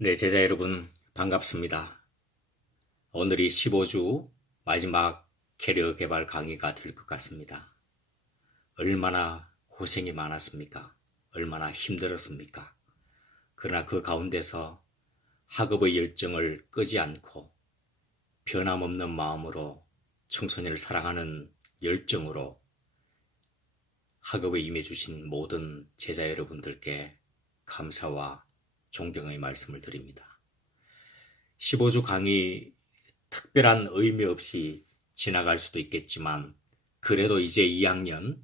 네, 제자 여러분, 반갑습니다. 오늘이 15주 마지막 캐리어 개발 강의가 될 것 같습니다. 얼마나 고생이 많았습니까? 얼마나 힘들었습니까? 그러나 그 가운데서 학업의 열정을 끄지 않고 변함없는 마음으로 청소년을 사랑하는 열정으로 학업에 임해주신 모든 제자 여러분들께 감사와 존경의 말씀을 드립니다. 15주 강의 특별한 의미 없이 지나갈 수도 있겠지만 그래도 이제 2학년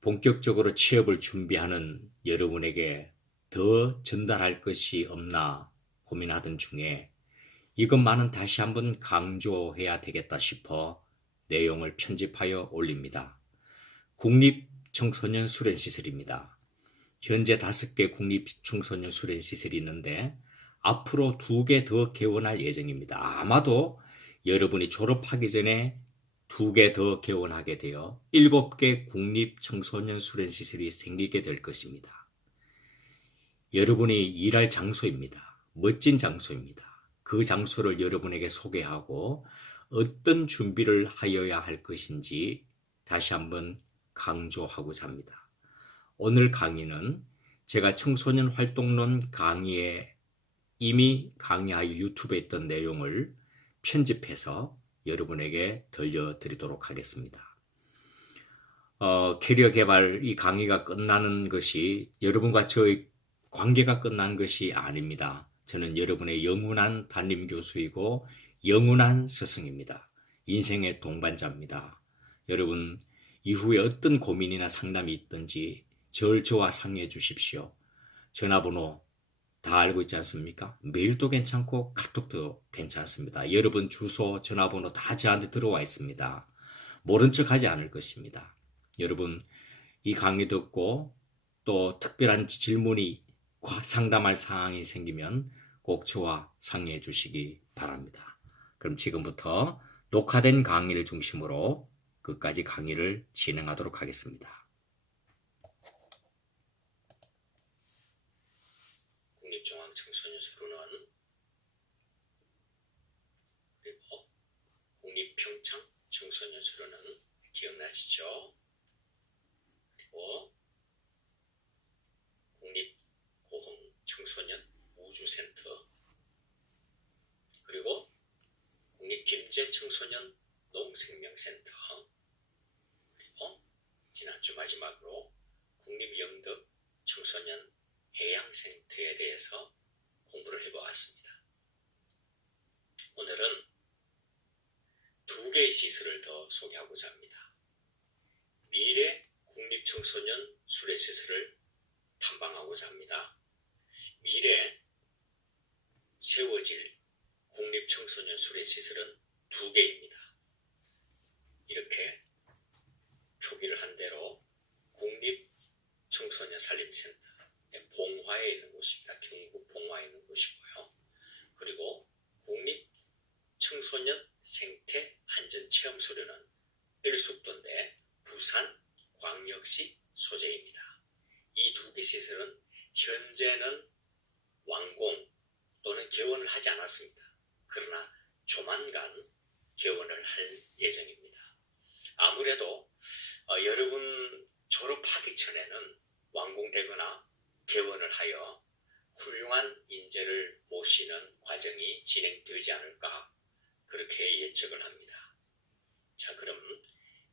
본격적으로 취업을 준비하는 여러분에게 더 전달할 것이 없나 고민하던 중에 이것만은 다시 한번 강조해야 되겠다 싶어 내용을 편집하여 올립니다. 국립청소년 수련시설입니다. 현재 5개 국립청소년 수련시설이 있는데 앞으로 2개 더 개원할 예정입니다. 아마도 여러분이 졸업하기 전에 2개 더 개원하게 되어 7개 국립청소년 수련시설이 생기게 될 것입니다. 여러분이 일할 장소입니다. 멋진 장소입니다. 그 장소를 여러분에게 소개하고 어떤 준비를 하여야 할 것인지 다시 한번 강조하고자 합니다. 오늘 강의는 제가 청소년 활동론 강의에 이미 강의하여 유튜브에 있던 내용을 편집해서 여러분에게 들려드리도록 하겠습니다. 캐리어 개발 이 강의가 끝나는 것이 여러분과 저의 관계가 끝난 것이 아닙니다. 저는 여러분의 영원한 담임 교수이고 영원한 스승입니다. 인생의 동반자입니다. 여러분 이후에 어떤 고민이나 상담이 있든지 저와 상의해 주십시오. 전화번호 다 알고 있지 않습니까? 메일도 괜찮고 카톡도 괜찮습니다. 여러분 주소, 전화번호 다 저한테 들어와 있습니다. 모른 척 하지 않을 것입니다. 여러분 이 강의 듣고 또 특별한 질문이 상담할 사항이 생기면 꼭 저와 상의해 주시기 바랍니다. 그럼 지금부터 녹화된 강의를 중심으로 끝까지 강의를 진행하도록 하겠습니다. 국립중앙청소년수련원 그리고 국립평창청소년수련원 기억나시죠? 그리고 국립고흥청소년 우주센터 그리고 국립김제청소년 농생명센터 그리고 지난주 마지막으로 국립영덕청소년 해양센터에 대해서 공부를 해보았습니다. 오늘은 2개의 시설을 더 소개하고자 합니다. 미래 국립청소년 수련시설을 탐방하고자 합니다. 미래 세워질 국립청소년 수련시설은 2개입니다. 이렇게 표기를 한 대로 국립청소년 산림센터 봉화에 있는 곳입니다. 경북 봉화에 있는 곳이고요. 그리고 국립청소년 생태 안전체험수련은 을숙도인데 부산 광역시 소재입니다. 이 2개 시설은 현재는 완공 또는 개원을 하지 않았습니다. 그러나 조만간 개원을 할 예정입니다. 아무래도 여러분 졸업하기 전에는 완공되거나 개원을 하여 훌륭한 인재를 모시는 과정이 진행되지 않을까 그렇게 예측을 합니다. 자, 그럼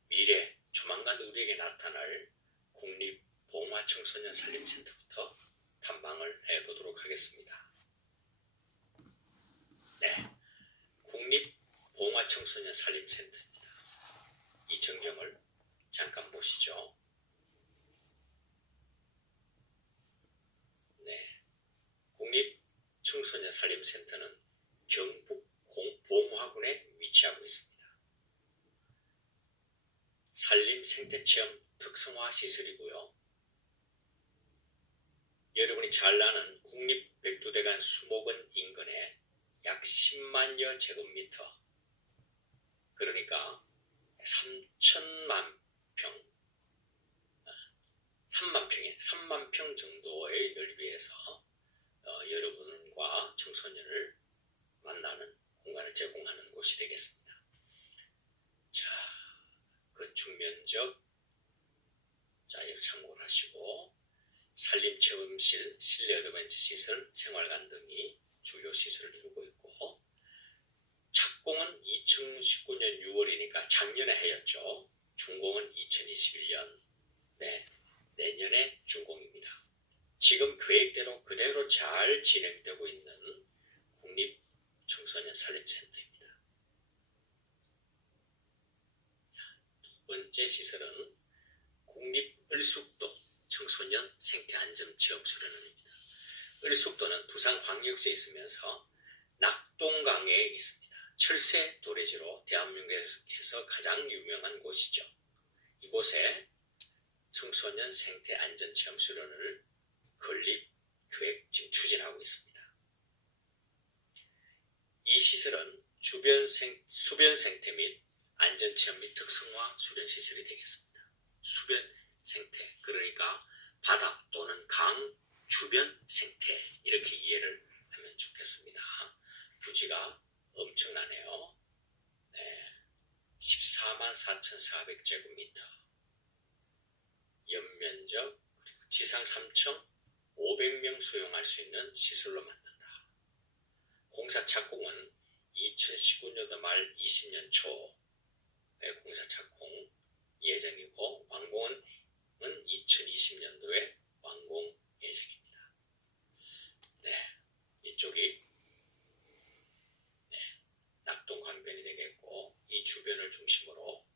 미래 조만간 우리에게 나타날 국립봉화청소년 산림센터부터 탐방을 해보도록 하겠습니다. 네, 국립봉화청소년 산림센터입니다. 이 전경을 잠깐 보시죠. 네, 국립청소년 산림센터는 경북 봉화군에 위치하고 있습니다. 산림생태체험 특성화 시설이고요. 여러분이 잘 아는 국립백두대간 수목원 인근에 약 10만여 제곱미터, 그러니까 3천만 평, 3만 평 정도의 넓이에서 여러분과 청소년을 만나는 공간을 제공하는 곳이 되겠습니다. 자, 건축면적, 자, 이거 참고를 하시고, 산림체험실, 실내 어드벤처 시설, 생활관 등이 주요 시설을 이루고 있고, 착공은 2019년 6월이니까 작년에 해였죠. 준공은 2021년, 네, 내년에 준공입니다. 지금 계획대로 그대로 잘 진행되고 있는 국립청소년 산림센터입니다. 두 번째 시설은 국립을숙도 청소년 생태안전체험수련원입니다. 을숙도는 부산광역시에 있으면서 낙동강에 있습니다. 철새 도래지로 대한민국에서 가장 유명한 곳이죠. 이곳에 청소년 생태안전체험수련원을 건립 계획 지금 추진하고 있습니다. 이 시설은 수변 생태 및 안전체험 및 특성화 수련시설이 되겠습니다. 수변 생태, 그러니까 바다 또는 강 주변 생태, 이렇게 이해를 하면 좋겠습니다. 부지가 엄청나네요. 네, 144,400제곱미터, 연면적, 그리고 지상 3층 500명 수용할 수 있는 시설로 만든다. 공사 착공은 2019년도 말 20년 초에 공사 착공 예정이고, 완공은 2020년도에 완공 예정입니다. 네, 이쪽이 낙동강변이 되겠고, 이 주변을 중심으로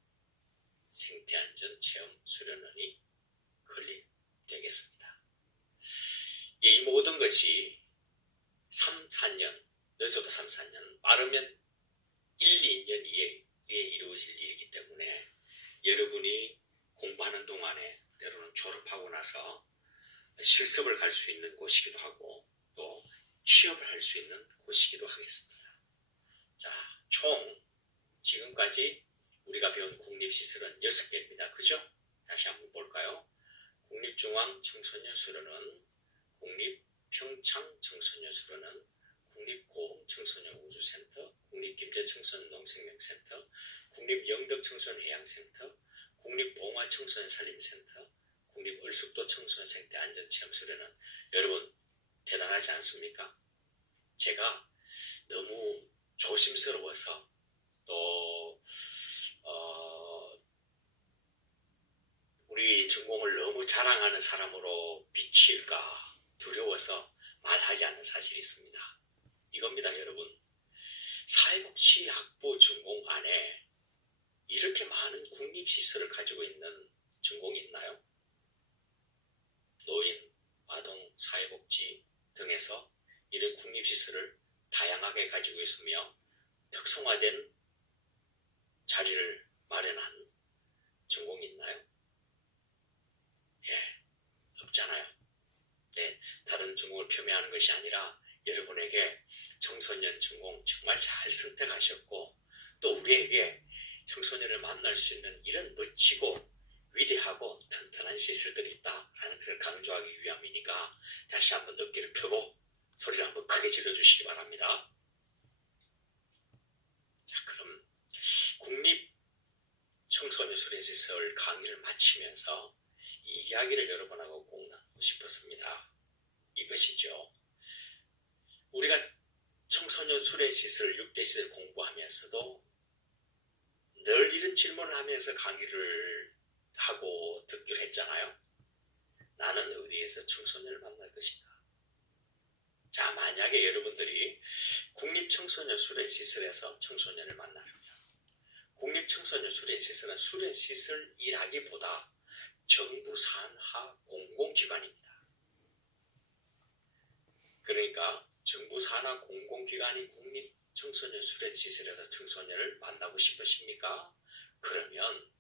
생태안전 체험 수련원이 건립되겠습니다. 이 모든 것이 3, 4년, 늦어도 3, 4년, 빠르면 1, 2년 이에 이루어질 일이기 때문에 여러분이 공부하는 동안에 때로는 졸업하고 나서 실습을 갈 수 있는 곳이기도 하고, 또 취업을 할 수 있는 곳이기도 하겠습니다. 자, 총 지금까지 우리가 배운 국립시설은 6개입니다. 그죠? 다시 한번 볼까요? 국립중앙청소년수련원, 국립평창청소년수련원, 국립고흥청소년우주센터, 국립김제청소년농생명센터, 국립영덕청소년해양센터, 국립봉화청소년산림센터, 국립을숙도청소년생태안전체험수련원. 여러분 대단하지 않습니까? 제가 너무 조심스러워서 또 우리 전공을 너무 자랑하는 사람으로 비칠까 두려워서 말하지 않는 사실이 있습니다. 이겁니다, 여러분. 사회복지학부 전공 안에 이렇게 많은 국립시설을 가지고 있는 전공이 있나요? 노인, 아동, 사회복지 등에서 이런 국립시설을 다양하게 가지고 있으며 특성화된 자리를 마련한 전공이 있나요? 예, 없잖아요. 네, 다른 전공을 폄훼하는 것이 아니라 여러분에게 청소년 전공 정말 잘 선택하셨고, 또 우리에게 청소년을 만날 수 있는 이런 멋지고 위대하고 튼튼한 시설들이 있다라는 것을 강조하기 위함이니까 다시 한번 어깨를 펴고 소리를 한번 크게 질러주시기 바랍니다. 자, 그럼 국립청소년수련시설 강의를 마치면서 이 이야기를 여러분하고 꼭 나누고 싶었습니다. 이것이죠. 우리가 청소년 수련시설, 6대 시설 공부하면서도 늘 이런 질문을 하면서 강의를 하고 듣기로 했잖아요. 나는 어디에서 청소년을 만날 것인가? 자, 만약에 여러분들이 국립청소년 수련시설에서 청소년을 만나려면, 국립청소년 수련시설은 수련시설이라기보다 정부 산하 공공기관입니다. 그러니까 정부 산하 공공기관이 국립청소년 수련시설에서 청소년을 만나고 싶으십니까? 그러면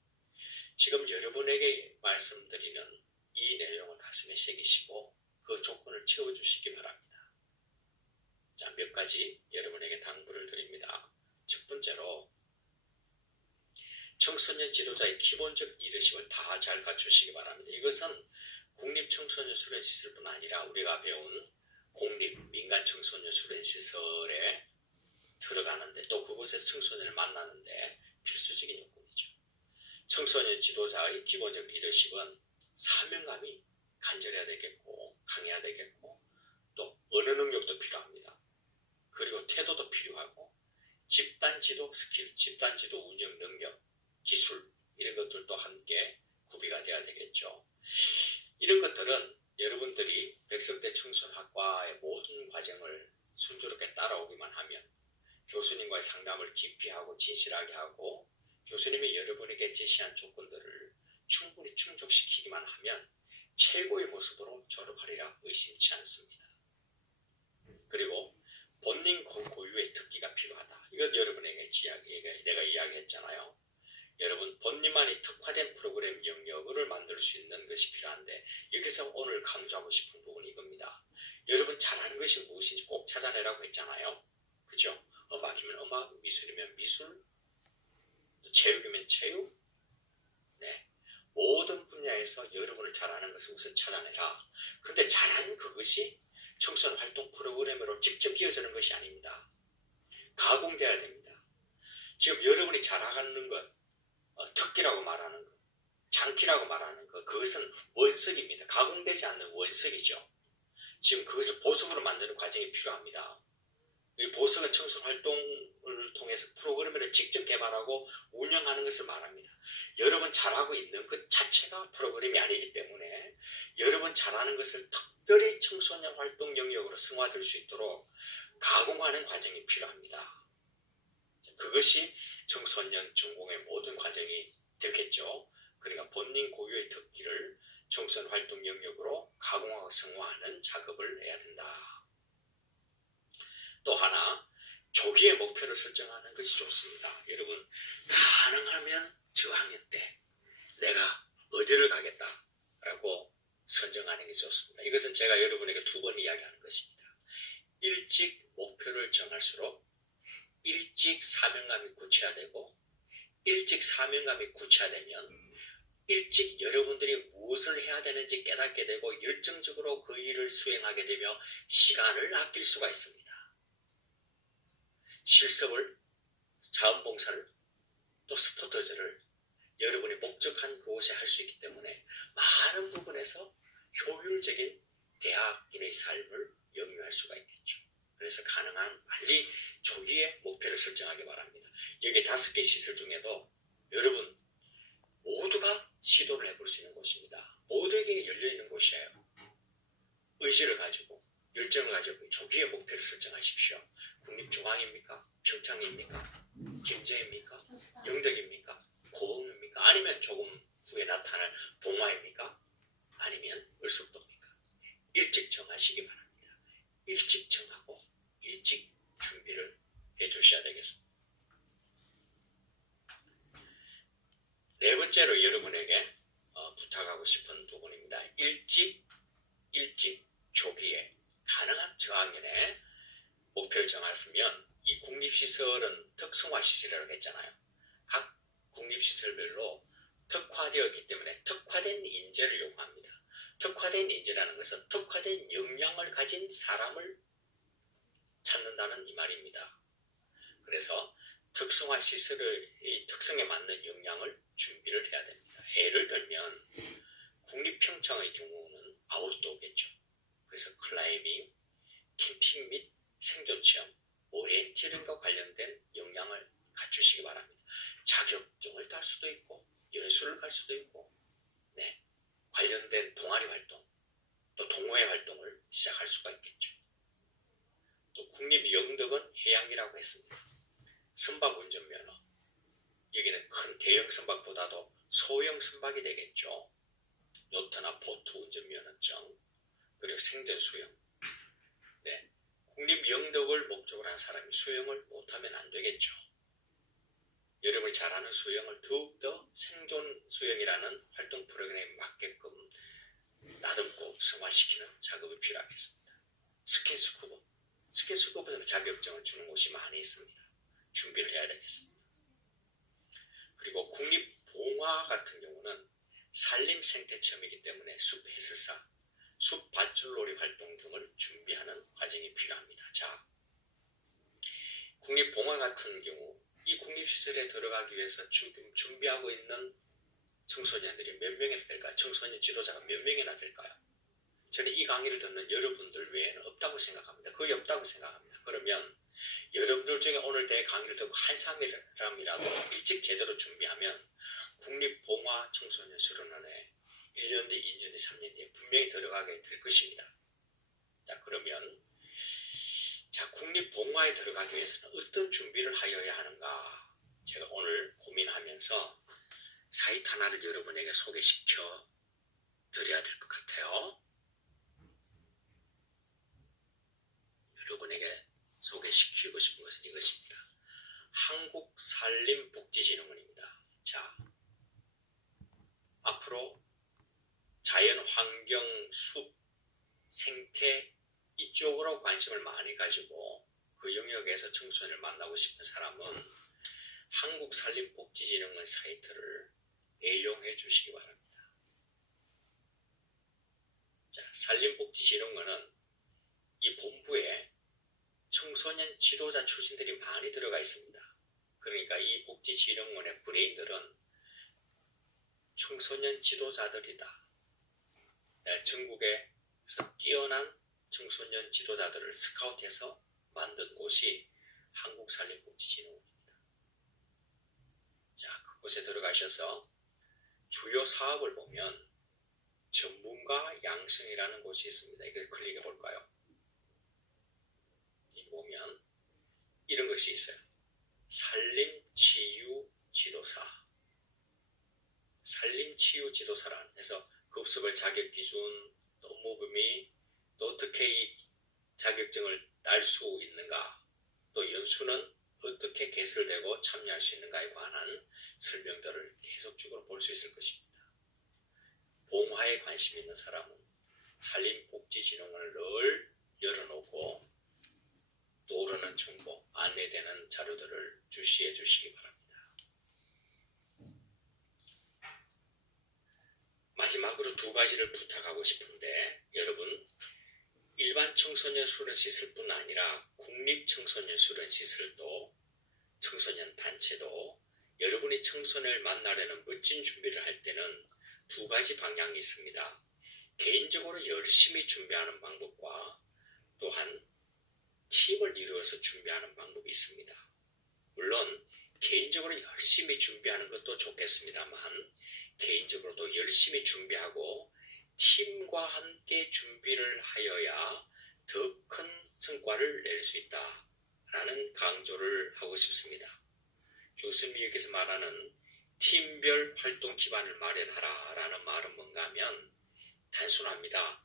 지금 여러분에게 말씀드리는 이 내용을 가슴에 새기시고 그 조건을 채워주시기 바랍니다. 자, 몇 가지 여러분에게 당부를 드립니다. 첫 번째로 청소년 지도자의 기본적 리더십을 다 잘 갖추시기 바랍니다. 이것은 국립청소년 수련시설뿐 아니라 우리가 배운 공립 민간 청소년 수련시설에 들어가는데 또 그곳에서 청소년을 만나는데 필수적인 요건이죠. 청소년 지도자의 기본적 리더십은 사명감이 간절해야 되겠고 강해야 되겠고 또 언어 능력도 필요합니다. 그리고 태도도 필요하고 집단 지도 스킬, 집단 지도 운영 능력, 기술 이런 것들도 함께 구비가 돼야 되겠죠. 이런 것들은 여러분들이 백석대 청소년학과의 모든 과정을 순조롭게 따라오기만 하면 교수님과의 상담을 깊이 하고 진실하게 하고 교수님이 여러분에게 제시한 조건들을 충분히 충족시키기만 하면 최고의 모습으로 졸업하리라 의심치 않습니다. 그리고 본인 고유의 특기가 필요하다. 이건 여러분에게 내가 이야기했잖아요. 여러분 본인만이 특화된 프로그램 영역을 만들 수 있는 것이 필요한데 여기서 오늘 강조하고 싶은 부분이 이겁니다. 여러분 잘하는 것이 무엇인지 꼭 찾아내라고 했잖아요. 그죠? 음악이면 음악, 미술이면 미술, 체육이면 체육. 네. 모든 분야에서 여러분을 잘하는 것을 우선 찾아내라. 근데 잘하는 그것이 청소년 활동 프로그램으로 직접 이어지는 것이 아닙니다. 가공돼야 됩니다. 지금 여러분이 잘하는 것, 특기라고 말하는 것, 장기라고 말하는 것, 그것은 원석입니다. 가공되지 않는 원석이죠. 지금 그것을 보석으로 만드는 과정이 필요합니다. 이 보석은 청소년 활동을 통해서 프로그램을 직접 개발하고 운영하는 것을 말합니다. 여러분 잘하고 있는 것 자체가 프로그램이 아니기 때문에 여러분 잘하는 것을 특별히 청소년 활동 영역으로 승화될 수 있도록 가공하는 과정이 필요합니다. 그것이 청소년 전공의 모든 과정이 되겠죠. 그러니까 본인 고유의 특기를 청소년 활동 영역으로 가공하고 승화하는 작업을 해야 된다. 또 하나, 조기에 목표를 설정하는 것이 좋습니다. 여러분, 가능하면 저학년 때 내가 어디를 가겠다라고 선정하는 게 좋습니다. 이것은 제가 여러분에게 2번 이야기하는 것입니다. 일찍 목표를 정할수록 일찍 사명감이 구체화되고 일찍 사명감이 구체화되면 일찍 여러분들이 무엇을 해야 되는지 깨닫게 되고 열정적으로 그 일을 수행하게 되며 시간을 아낄 수가 있습니다. 실습을, 자원봉사를, 또 스포터즈를 여러분이 목적한 그곳에 할 수 있기 때문에 많은 부분에서 효율적인 대학인의 삶을 영위할 수가 있겠죠. 그래서 가능한 빨리 조기에 목표를 설정하기 바랍니다. 여기 5개 시설 중에도 여러분 모두가 시도를 해볼 수 있는 곳입니다. 모두에게 열려있는 곳이에요. 의지를 가지고 열정을 가지고 조기에 목표를 설정하십시오. 국립중앙입니까? 평창입니까? 김제입니까? 영덕입니까? 고흥입니까? 아니면 조금 후에 나타날 봉화입니까? 아니면 을숙도입니까? 일찍 정하시기 바랍니다. 일찍 정하고 일찍 준비를 해주셔야 되겠습니다. 네 번째로 여러분에게 부탁하고 싶은 부분입니다. 일찍 조기에 가능한 저학년에 목표를 정했으면 이 국립시설은 특성화시설이라고 했잖아요. 각 국립시설별로 특화되었기 때문에 특화된 인재를 요구합니다. 특화된 인재라는 것은 특화된 역량을 가진 사람을 찾는다는 이 말입니다. 그래서 특성화시설의 특성에 맞는 역량을 준비를 해야 됩니다. 예를 들면 국립평창의 경우는 아웃도어겠죠. 그래서 클라이밍, 캠핑 및 생존체험, 오리엔티링과 관련된 역량을 갖추시기 바랍니다. 자격증을 딸 수도 있고 연수를 갈 수도 있고 관련된 동아리 활동, 또 동호회 활동을 시작할 수가 있겠죠. 또 국립영덕은 해양이라고 했습니다. 선박 운전면허, 여기는 큰 대형 선박보다도 소형 선박이 되겠죠. 요트나 보트 운전면허증, 그리고 생전수영. 국립영덕을 목적으로 한 사람이 수영을 못하면 안 되겠죠. 여러분이 잘하는 수영을 더욱더 생존 수영이라는 활동 프로그램에 맞게끔 나듬고 승화시키는 작업이 필요하겠습니다. 스킨스쿠버는 자격증을 주는 곳이 많이 있습니다. 준비를 해야 되겠습니다. 그리고 국립봉화 같은 경우는 산림생태체험이기 때문에 숲해설사, 숲 밧줄놀이 활동 등을 준비하는 과정이 필요합니다. 자, 국립봉화 같은 경우 이 국립시설에 들어가기 위해서 지금 준비하고 있는 청소년들이 몇 명이나 될까요? 청소년 지도자가 몇 명이나 될까요? 저는 이 강의를 듣는 여러분들 외에는 없다고 생각합니다. 거의 없다고 생각합니다. 그러면 여러분들 중에 오늘 내 강의를 듣고 한 사람이라도 일찍 제대로 준비하면 국립봉화 청소년 수련원에 1년 뒤, 2년 뒤, 3년 뒤에 분명히 들어가게 될 것입니다. 자, 그러면 자, 국립봉화에 들어가기 위해서는 어떤 준비를 하여야 하는가? 제가 오늘 고민하면서 사이트 하나를 여러분에게 소개시켜 드려야 될 것 같아요. 여러분에게 소개시키고 싶은 것은 이것입니다. 한국산림복지진흥원입니다. 자, 앞으로 자연환경, 숲, 생태 이쪽으로 관심을 많이 가지고 그 영역에서 청소년을 만나고 싶은 사람은 한국산림복지진흥원 사이트를 애용해 주시기 바랍니다. 자, 산림복지진흥원은 이 본부에 청소년 지도자 출신들이 많이 들어가 있습니다. 그러니까 이 복지진흥원의 브레인들은 청소년 지도자들이다. 전국에서 뛰어난 청소년 지도자들을 스카우트해서 만든 곳이 한국산림복지진흥원입니다. 자, 그곳에 들어가셔서 주요 사업을 보면 전문가 양성이라는 곳이 있습니다. 이걸 클릭해 볼까요? 이거 보면 이런 것이 있어요. 산림치유지도사. 산림치유지도사란 해서 급습을 자격기준, 또 업무범위, 또 어떻게 이 자격증을 딸 수 있는가, 또 연수는 어떻게 개설되고 참여할 수 있는가에 관한 설명들을 계속적으로 볼 수 있을 것입니다. 봉화에 관심 있는 사람은 산림복지진흥원을 늘 열어놓고 떠오르는 정보, 안내되는 자료들을 주시해 주시기 바랍니다. 마지막으로 두 가지를 부탁하고 싶은데, 여러분, 일반 청소년 수련시설뿐 아니라 국립청소년 수련시설도, 청소년 단체도 여러분이 청소년을 만나려는 멋진 준비를 할 때는 두 가지 방향이 있습니다. 개인적으로 열심히 준비하는 방법과 또한 팀을 이루어서 준비하는 방법이 있습니다. 물론 개인적으로 열심히 준비하는 것도 좋겠습니다만 개인적으로도 열심히 준비하고 팀과 함께 준비를 하여야 더 큰 성과를 낼 수 있다라는 강조를 하고 싶습니다. 교수님께서 말하는 팀별 활동 기반을 마련하라 라는 말은 뭔가 하면 단순합니다.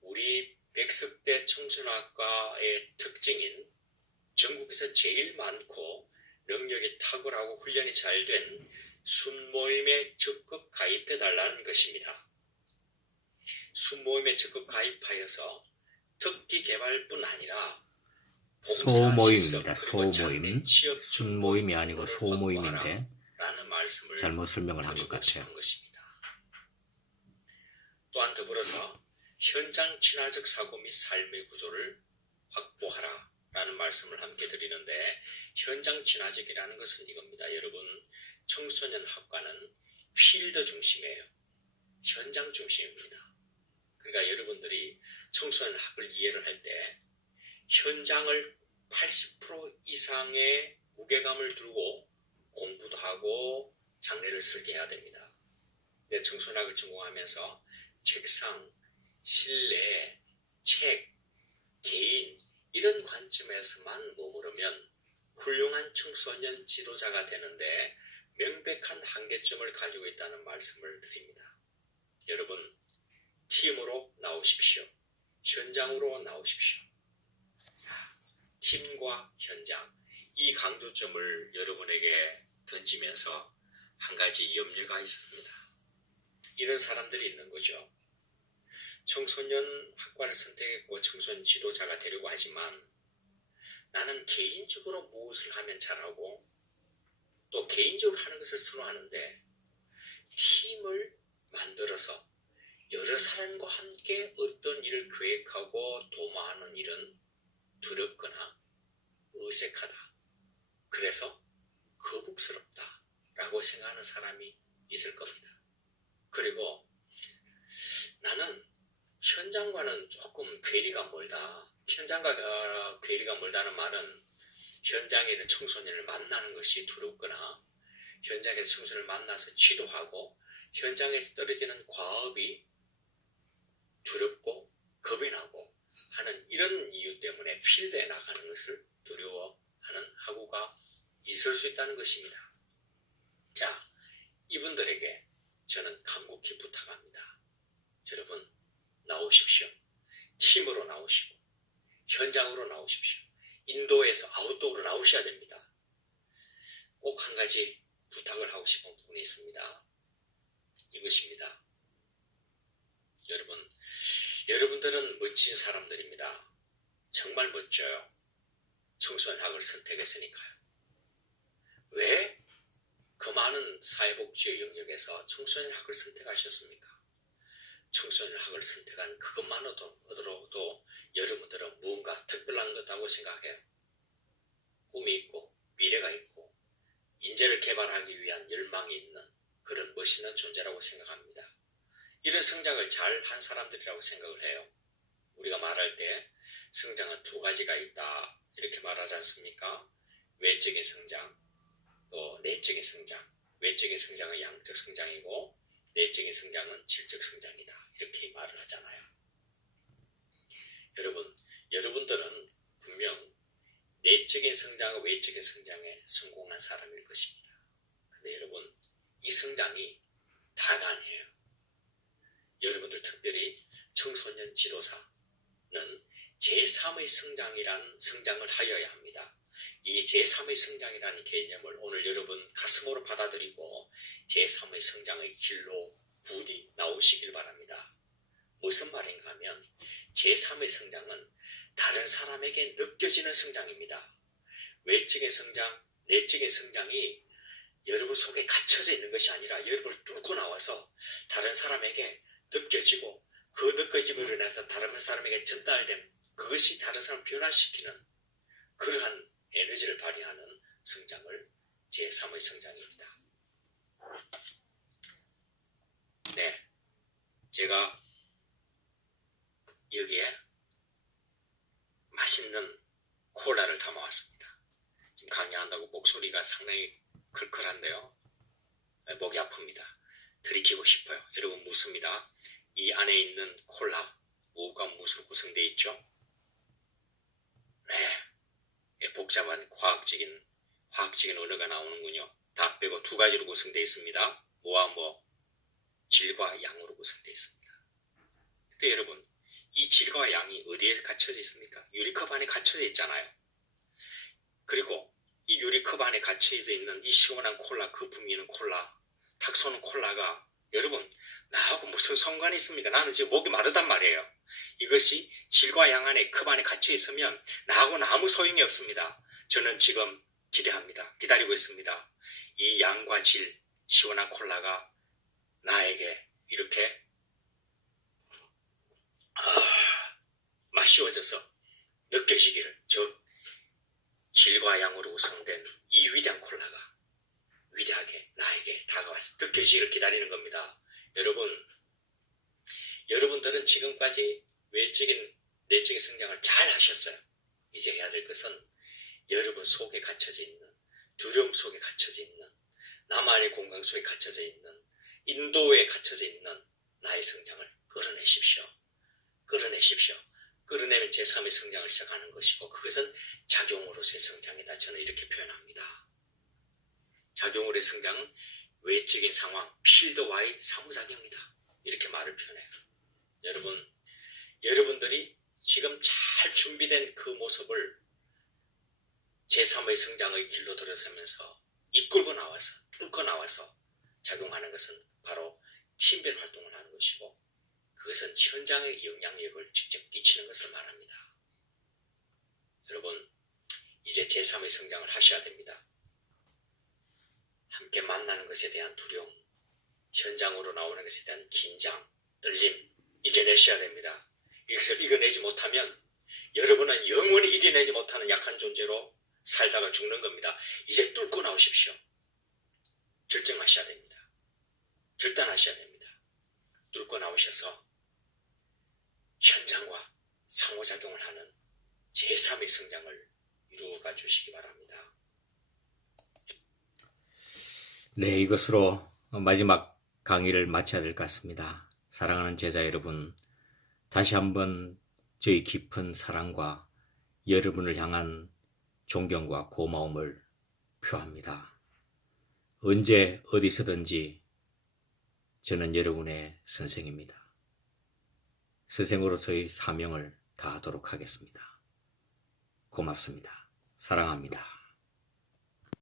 우리 백석대 청소년학과의 특징인 전국에서 제일 많고 능력이 탁월하고 훈련이 잘 된 순모임에 적극 가입해달라는 것입니다. 순모임에 적극 가입하여서 특기 개발뿐 아니라 소모임입니다. 소모임. 순모임이 아니고 소모임인데 잘못 설명을 한 것 같아요. 또한 더불어서 현장 친화적 사고 및 삶의 구조를 확보하라 라는 말씀을 함께 드리는데, 현장 친화적이라는 것은 이겁니다. 여러분, 청소년 학과는 필드 중심이에요. 현장 중심입니다. 그러니까 여러분들이 청소년 학을 이해를 할 때 현장을 80% 이상의 무게감을 두고 공부도 하고 장례를 설계해야 됩니다. 내 청소년학을 전공하면서 책상, 실내, 책, 개인 이런 관점에서만 머무르면 훌륭한 청소년 지도자가 되는데 명백한 한계점을 가지고 있다는 말씀을 드립니다. 여러분, 팀으로 나오십시오. 현장으로 나오십시오. 팀과 현장, 이 강조점을 여러분에게 던지면서 한 가지 염려가 있습니다. 이런 사람들이 있는 거죠. 청소년 학과를 선택했고 청소년 지도자가 되려고 하지만 나는 개인적으로 무엇을 하면 잘하고 또 개인적으로 하는 것을 선호하는데 팀을 만들어서 여러 사람과 함께 어떤 일을 계획하고 도모하는 일은 두렵거나 어색하다. 그래서 거북스럽다 라고 생각하는 사람이 있을 겁니다. 그리고 나는 현장과는 조금 괴리가 멀다. 현장과 괴리가 멀다는 말은 현장에 있는 청소년을 만나는 것이 두렵거나 현장에서 청소년을 만나서 지도하고 현장에서 떨어지는 과업이 두렵고 겁이 나고 하는 이런 이유 때문에 필드에 나가는 것을 두려워하는 학우가 있을 수 있다는 것입니다. 자, 이분들에게 저는 간곡히 부탁합니다. 여러분, 나오십시오. 팀으로 나오시고 현장으로 나오십시오. 인도에서 아웃도어로 나오셔야 됩니다. 꼭 한 가지 부탁을 하고 싶은 부분이 있습니다. 이것입니다. 여러분들은 멋진 사람들입니다. 정말 멋져요. 청소년학을 선택했으니까요. 왜 그 많은 사회복지의 영역에서 청소년학을 선택하셨습니까? 청소년학을 선택한 그것만으로도 여러분들은 무언가 특별한 것다고 생각해요. 꿈이 있고 미래가 있고 인재를 개발하기 위한 열망이 있는 그런 멋있는 존재라고 생각합니다. 이런 성장을 잘 한 사람들이라고 생각을 해요. 우리가 말할 때 성장은 두 가지가 있다 이렇게 말하지 않습니까? 외적인 성장, 또 내적인 성장. 외적인 성장은 양적 성장이고 내적인 성장은 질적 성장이다 이렇게 말을 하잖아요. 여러분들은 분명 내적인 성장과 외적인 성장에 성공한 사람일 것입니다. 근데 여러분, 이 성장이 다가 아니에요. 여러분들 특별히 청소년 지도사는 제3의 성장을 하여야 합니다. 이 제3의 성장이라는 개념을 오늘 여러분 가슴으로 받아들이고 제3의 성장의 길로 부디 나오시길 바랍니다. 무슨 말인가 하면 제3의 성장은 다른 사람에게 느껴지는 성장입니다. 외적인 성장, 내적인 성장이 여러분 속에 갇혀져 있는 것이 아니라 여러분을 뚫고 나와서 다른 사람에게 느껴지고 그 느껴짐으로 인해서 다른 사람에게 전달된 그것이 다른 사람을 변화시키는 그러한 에너지를 발휘하는 성장을 제3의 성장입니다. 네, 제가 여기에 맛있는 콜라를 담아왔습니다. 지금 강의한다고 목소리가 상당히 클클한데요. 목이 아픕니다. 들이키고 싶어요. 여러분 묻습니다. 이 안에 있는 콜라 무가 무엇으로 구성되어 있죠? 네, 복잡한 과학적인 언어가 나오는군요. 다 빼고 두 가지로 구성되어 있습니다. 뭐와 뭐? 질과 양으로 구성되어 있습니다. 근데 여러분, 이 질과 양이 어디에 갇혀져 있습니까? 유리컵 안에 갇혀져 있잖아요. 그리고 이 유리컵 안에 갇혀져 있는 이 시원한 콜라, 거품이 있는 콜라, 탁 쏘는 콜라가 여러분 나하고 무슨 상관이 있습니까? 나는 지금 목이 마르단 말이에요. 이것이 질과 양 안에 컵 안에 갇혀 있으면 나하고는 아무 소용이 없습니다. 저는 지금 기다리고 있습니다. 이 양과 질, 시원한 콜라가 나에게 이렇게 마시워져서 느껴지기를, 즉 질과 양으로 구성된 이 위대한 콜라가 위대하게 나에게 다가와서 느껴지기를 기다리는 겁니다. 여러분들은 지금까지 외적인 내적인 성장을 잘 하셨어요. 이제 해야 될 것은 여러분 속에 갇혀져 있는 두려움 속에 갇혀져 있는 나만의 공간 속에 갇혀져 있는 인도에 갇혀져 있는 나의 성장을 끌어내십시오. 끌어내면 제3의 성장을 시작하는 것이고 그것은 작용으로서의 성장이다. 저는 이렇게 표현합니다. 작용으로의 성장은 외적인 상황, 필드와의 상호작용이다. 이렇게 말을 표현해요. 여러분들이 지금 잘 준비된 그 모습을 제3의 성장의 길로 들어서면서 이끌고 나와서 뚫고 나와서 작용하는 것은 바로 팀별 활동을 하는 것이고 그것은 현장의 영향력을 직접 끼치는 것을 말합니다. 여러분, 이제 제3의 성장을 하셔야 됩니다. 함께 만나는 것에 대한 두려움, 현장으로 나오는 것에 대한 긴장, 떨림 이겨내셔야 됩니다. 이것을 이겨내지 못하면 여러분은 영원히 이겨내지 못하는 약한 존재로 살다가 죽는 겁니다. 이제 뚫고 나오십시오. 결정하셔야 됩니다. 결단하셔야 됩니다. 뚫고 나오셔서 현장과 상호작용을 하는 제3의 성장을 이루어가 주시기 바랍니다. 네, 이것으로 마지막 강의를 마쳐야 될 것 같습니다. 사랑하는 제자 여러분, 다시 한번 저희 깊은 사랑과 여러분을 향한 존경과 고마움을 표합니다. 언제 어디서든지 저는 여러분의 선생입니다. 선생으로서의 사명을 다하도록 하겠습니다. 고맙습니다. 사랑합니다.